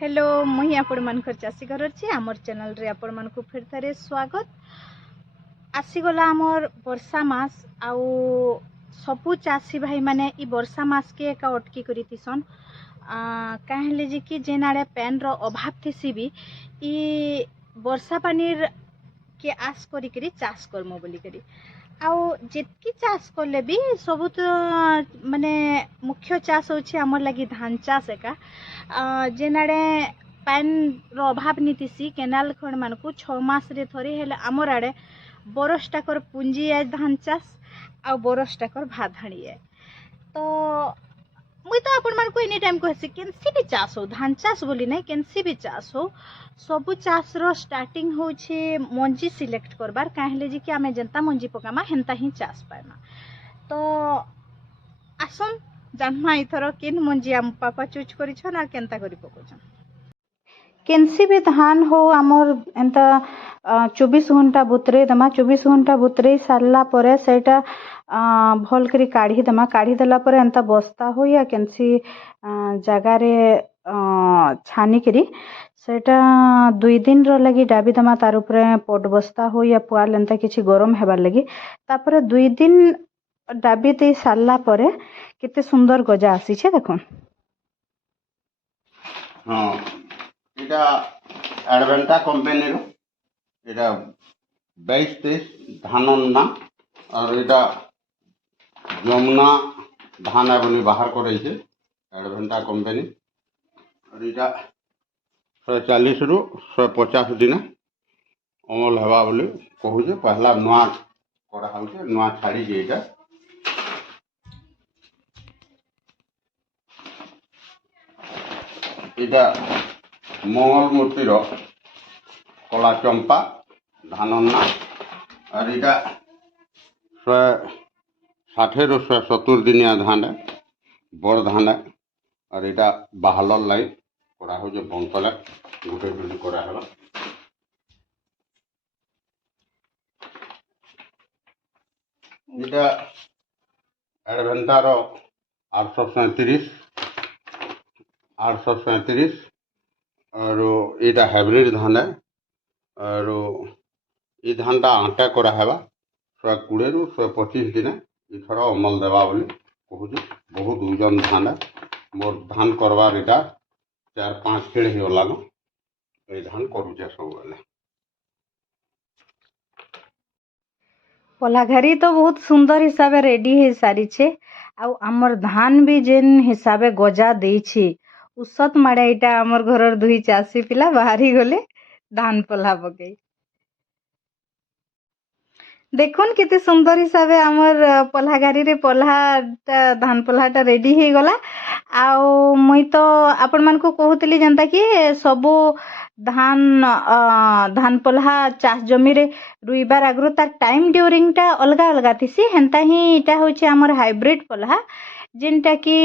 Hello मुही आपण मानकर चाषी घर अच्छी आमर चैनल रे आपण मान को फिर थारे स्वागत। आसीगला आमर वर्षा मास आउ सबू चाषी भाई माने ई वर्षा मास के एका अटकी करी तिसन कहले जे कि जेन आड़े पैन रो अभाव थिसी भी ई वर्षा पानीर के आस करी करी चाष करमो बोली करी आउ जितकी चाष कले भी सब तो माने मुख्य चाष होछि हमर लगी धान चाष एका जेन आड़े पैन रो अभाव नीतिसी केनाल खंड मान को 6 मास रे थरी हेले हमर आड़े बरसटाकर पुंजी है धान चाष आ बरसटाकर भात हाणी है। तो मुई तो आपण मान को एनी टाइम कहसी केनसी भी चाष हो धान चाष बोली नहीं केनसी भी चाष हो सबु चाष रो स्टार्टिंग होछि मंजी सिलेक्ट करबार काहेले जे कि आमे जनता मंजी पकामा हेंता ही चाष पाइमा। तो आसम जानमा इथर केन मंजी आम पापा चूज करिछन आ केनता करी पकोछन केनसी भी धान हो आमर एंता 24 घंटा बुतरे दमा 24 घंटा बुतरे सारला परे सेटा भल करी काढ़ी दमा काढ़ी देला परे एंता बस्ता हो या केनसी जगह रे छानी करी सेटा 2 दिन रो लगी डाबी दमा तार ऊपर पट बस्ता हो या पुआल एंता किछि गरम हेबार लगी तापर 2 दिन डाबी दे सारला परे केते सुंदर गजा आसी छे देखो। हाँ इटा एडवेंटा कंपनी रो इटा 22-23 धान ना और इटा जमुना धान बोली बाहर करे छे एडवेंटा कंपनी और इटा 140 रु 150 दिन अमल हेबा बोली कहू जे पहला नुआ करा होचे नुआ छाड़ी जे इटा इटा मंगल मूर्ति रो कला चंपा धानन्ना और इटा 160 रु 170 दिनिया धान है बड़ धान है और इटा बाहलर लाई करा हो जे बंकले गुटे गुटे करा हला इटा एडवेंटा रो 837 और इटा हाइब्रिड धान है और ये धान टा आटा करा हेबा 120 रु 125 दिन इथर अमल देवा बोली कहू बहुत ओजन धान है मोर धान करवार इटा 4-5 खेड़ ही गलान ये धान करूचे सब बेले। पलाघारी तो बहुत सुंदर हिसाब रेडी हो सारी छे आउ आमर धान भी जेन हिसाबे गजा देछि उसत माड़े इटा आमर घरर दुई चासी पिला बाहरी गले धान पल्हा पकई देखुन केते सुंदर हिसाबे आमर पल्हागारी रे पल्हाटा धान पल्हाटा रेडी हो गला आउ मुई तो आपण मान को कहूतली जनता कि सबो धान पल्हा चाष जमी रे रुइबार आगरु तार टाइम ड्यूरिंग टा अलगा अलगा थिसी हेंता ही इटा होछि आमर हाइब्रिड पल्हा जेनटा कि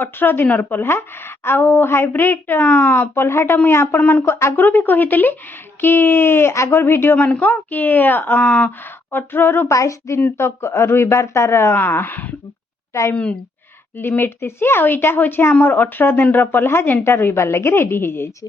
18 दिनर पल्हा आउ हाइब्रिड पल्हाटा मुई आपण मान को आगरु भी कहितली कि आगर वीडियो मान को कि 18 रु 22 दिन तक रुइबार तार टाइम लिमिट थिसी आ इटा होछि हमर 18 दिन रो पल्हा जेनटा रुइबार लागि रेडी हो जाइछि।